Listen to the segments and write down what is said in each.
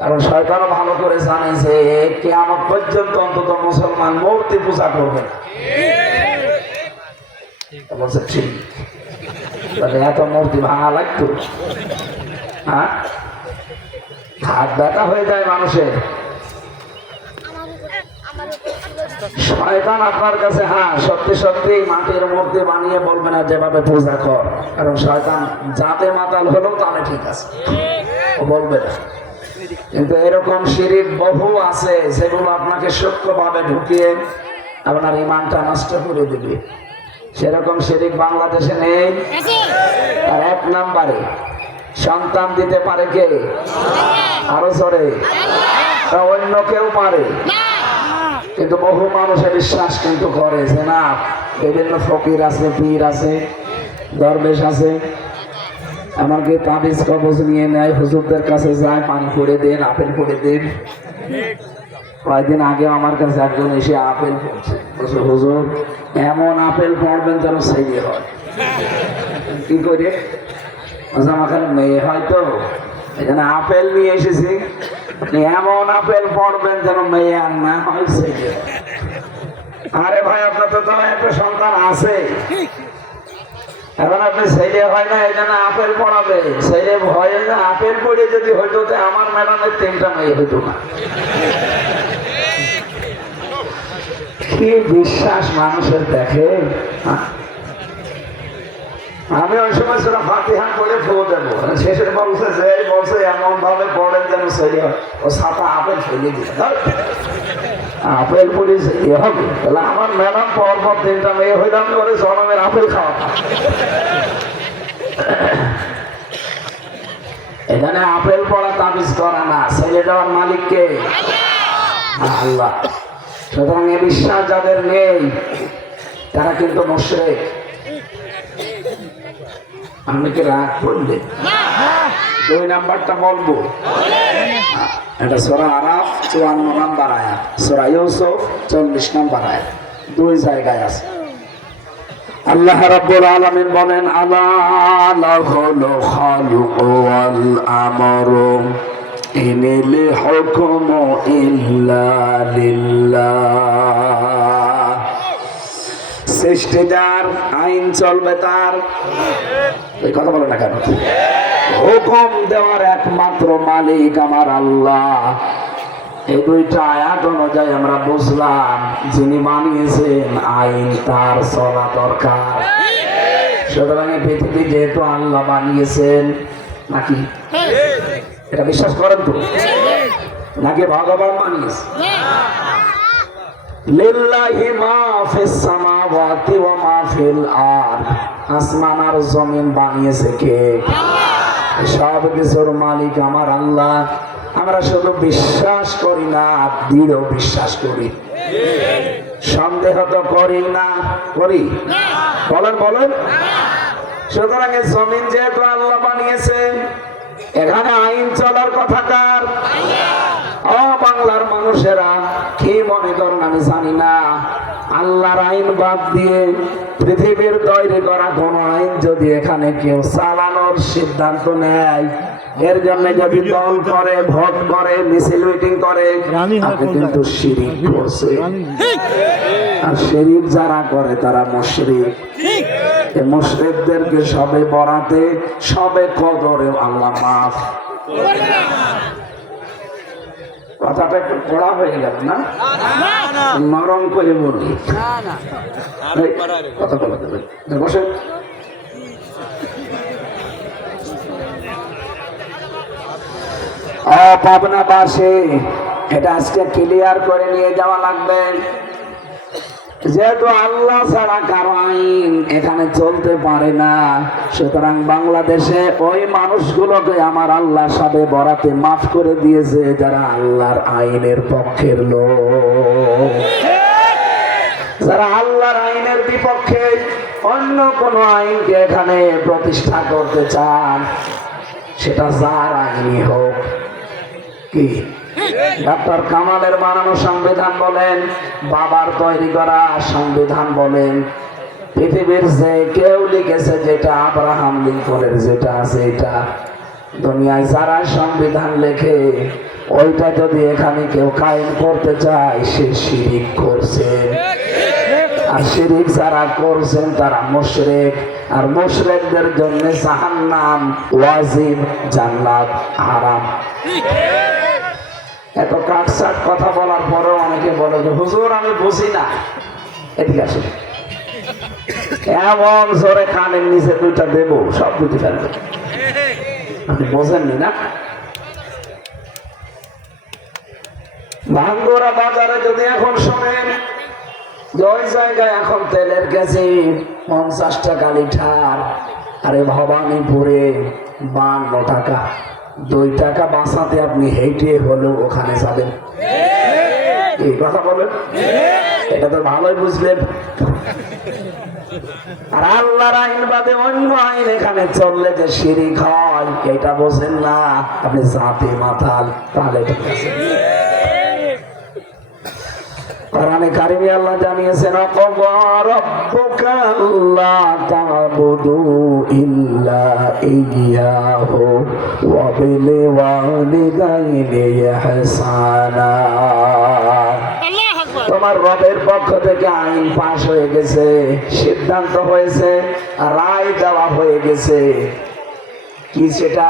কারণ শয়তানও ভালো করে জানে যে কিয়ামত পর্যন্ত অন্তত মুসলমান মূর্তি পূজা করবে না। বলছে ঠিক, তাহলে এত মূর্তি ভাঙা লাগতো? হ্যাঁ, হাত ব্যথা হয়ে যায় মানুষের। শয়তান আপনার কাছে হ্যাঁ সত্যি সত্যি মাটির মূর্তি বানিয়ে বলবে না যেভাবে পূজা কর, কারণ শয়তান যাতে মাতাল হলো তাহলে ঠিক আছে, ও বলবে না। কিন্তু এরকম শিরিক বহু আছে যেগুলো আপনাকে সূক্ষ্মভাবে ঢুকিয়ে আপনার ঈমানটা নষ্ট করে দেবে। সেরকম শিরিক বাংলাদেশে নেই। আর এক নাম্বারে সন্তান দিতে পারে কে? আরো জোরে। অন্য কেউ পারে, কিন্তু বহু মানুষের বিশ্বাস কিন্তু করে যে না, বিভিন্ন ফকির আছে, পীর আছে, দরবেশ আছে, আমাকে তাবিজ কবজ নিয়ে নেয়, হুজুরদের কাছে যায়, পানি পড়ে দেন, আপেল পড়ে দেন। কয়েকদিন আগে আমার কাছে একজন এসে আপেল পড়ছে, বলছে হুজুর এমন আপেল পড়বেন যেন ছেলে হয়। কি করে? আমার মেয়ে হয়তো এখানে আপেল নিয়ে এসেছি, এমন আপেল পড়বেন যেন মেয়ে আর না হয় ছেলে। আরে ভাই, আপনার তো একটা সন্তান আছে, এখন আপনি ছেলে হয় না এই জন্য আপেল পড়াবে। ছেলে ভয়ে না আপেল পড়ে যদি হইতো আমার ম্যাডামের 3টা মেয়ে হইতো না। কি বিশ্বাস মানুষের দেখে। আমি ওই সময় সেটা ফাতিহা করে ফো দেবো, শেষে বলছে এমন ভাবে পড়েন যেন ছেলে হয়। ও ছাতা আপেল ফেলে দিল, আপেল পড়ে ছেলে হবে। তাহলে আমার ম্যাডাম পরপর 3টা মেয়ে হইলাম, ওরে জনমের আপেল খাওয়া। এখানে আপেল পড়া তাবিজ করা না, ছেলে দেওয়ার মালিককে আল্লাহ। সুতরাং এ বিশ্বাস যাদের নেই তারা কিন্তু মুশরিক। আপনি কি রাগ করলেন? 2 নাম্বারটা বলবো, এটা সূরা আরাফ 54 নাম্বার আয়াত, সূরা ইউসুফ 40 নাম্বার আয়াত, 2 জায়গায় আছে। আল্লাহ রাব্বুল আলামিন বলেন আলা লাহুল খালুকু ওয়াল আমরু ইনিল হুকমু ইল্লা লিল্লাহ। সৃষ্টি যার, আইন চলবে তার। এই কথা বলে না কেন? হুকুম দেওয়ার একমাত্র মালিক আমার আল্লাহ। এই 2টা আয়াত অনুযায়ী আমরা বুঝলাম যিনি বানিয়েছেন আইন তার চলা দরকার। সুতরাং পৃথিবী যেহেতু আল্লাহ বানিয়েছেন, নাকি এটা বিশ্বাস করেন তো? নাকি ভগবান বানিয়েছে? লিল্লাহি মা ফিস সামাওয়াতি ওয়া মা ফিল আরদ। আসমান আর জমিন বানিয়েছে কে? সব কিছুর মালিক আমার আল্লাহ। আমরা শুধু বিশ্বাস করি না, দৃঢ় বিশ্বাস করি। সন্দেহ তো করি না, করি? বলেন বলেন। সুতরাং এই জমিন যেহেতু আল্লাহ বানিয়েছে, এখানে আইন চলার কথা কার? বাংলার মানুষেরা কি মনে করেন আমি জানি না, আল্লাহর আইন বাদ দিয়ে পৃথিবীর তৈরি করা কোন আইন যদি এখানে কেউ চালানোর সিদ্ধান্ত নেয়, এর জন্য যদি দল করে, ভোট করে, মিছিল মিটিং করে, আপনি কিন্তু শিরিক করছে। আর শিরিক যারা করে তারা মুশরিক। এই মুশরিকদেরকে সবে বরাতে, সবে কদরে আল্লাহ মাফ। কথাটা একটু কড়া হয়ে গেল না? নরম করে বলি, কথা বলা যাবে। বসে পাবনাবাসী, এটা আজকে ক্লিয়ার করে নিয়ে যাওয়া লাগবে। যেহেতু আল্লাহ ছাড়া কারো আইন এখানে চলতে পারে না, সুতরাং বাংলাদেশে ওই মানুষগুলোকে আমার আল্লাহ সবে বরাতে মাফ করে দিয়েছে যারা আল্লাহর আইনের পক্ষের লোক। যারা আল্লাহর আইনের বিপক্ষে অন্য কোন আইনকে এখানে প্রতিষ্ঠা করতে চান, সেটা যার আইনই হোক। কি ডক্টর কামালের বানানো সংবিধান বলেন, বাবার তৈরি করা সংবিধান বলেন, পৃথিবীর যে কেউ লিখেছে যেটা, আব্রাহাম লিঙ্কনের যেটা আছে এটা, দুনিয়ায় যারা সংবিধান লেখে ওইটা যদি এখানে কেউ কায়েম করতে চায় সে শিরিক করছে। আর শিরিক যারা করছেন তারা মুশরিক, আর মুশরিকদের জন্য জাহান্নাম ওয়াজিব, জান্নাত হারাম। এত কাটসাট কথা বলার পরেও অনেকে বলে যে হুজুর আমি বুঝি না। এদিকে আসে, এমন জোরে কানের নিচে দুইটা দেবো সব বুঝতে পারবে। আপনি বোঝেননি না? ভাঙ্গুরা বাজারে যদি এখন শোনেন যে ওই জায়গায় এখন তেলের কেজি 50 টাকা লিটার, আরে ভবানীপুরে 52 টাকা, 2 টাকা বাঁচাতে আপনি হেঁটে হলেও ওখানে যাবেন। এই কথা বলেন, এটা তো ভালোই বুঝলেন। আর আল্লাহর আইন বাদে অন্য আইন এখানে চললে যে শিরিক হয় এটা বোঝেন না, আপনি জাতি মাতাল। তাহলে ঠিক আছে। কোরআনে কারিমে আল্লাহ জানিয়েছেন ওয়া রাব্বুকা আল্লা তা'বুদু ইল্লা ইয়্যাহু ওয়া বিল ওয়ালিদাইনি ইহসানা। তোমার রবের পক্ষ থেকে আইন পাশ হয়ে গেছে, সিদ্ধান্ত হয়েছে, রায় দেওয়া হয়ে গেছে। কি সেটা?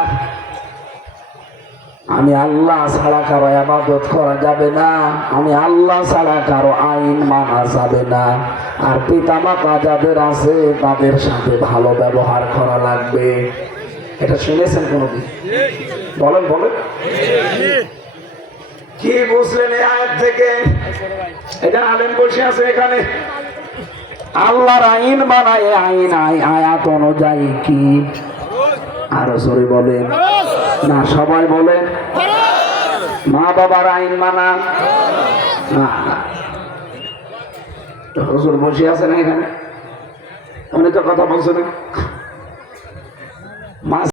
আমি আল্লাহ ছাড়া কারো ইবাদত করা যাবে না, আমি আল্লাহ ছাড়া কারো আইন মানা যাবে না, আর পিতামাতা যাদের আছে তাদের সাথে ভালো ব্যবহার করা লাগবে। এটা শুনেছেন কোনদিন? বলেন বলেন, কি বুঝলেন এই আয়াত থেকে? এটা আলেম বসে আছে এখানে, আল্লাহর আইন বানায়, আইন আয়াত অনুযায়ী কি? আরো জোরে বলেন না, সবাই বলেন। মা বাবার আইন মানা না। হুজুর বসে আছেন এখানে, উনি তো কথা বলছেন।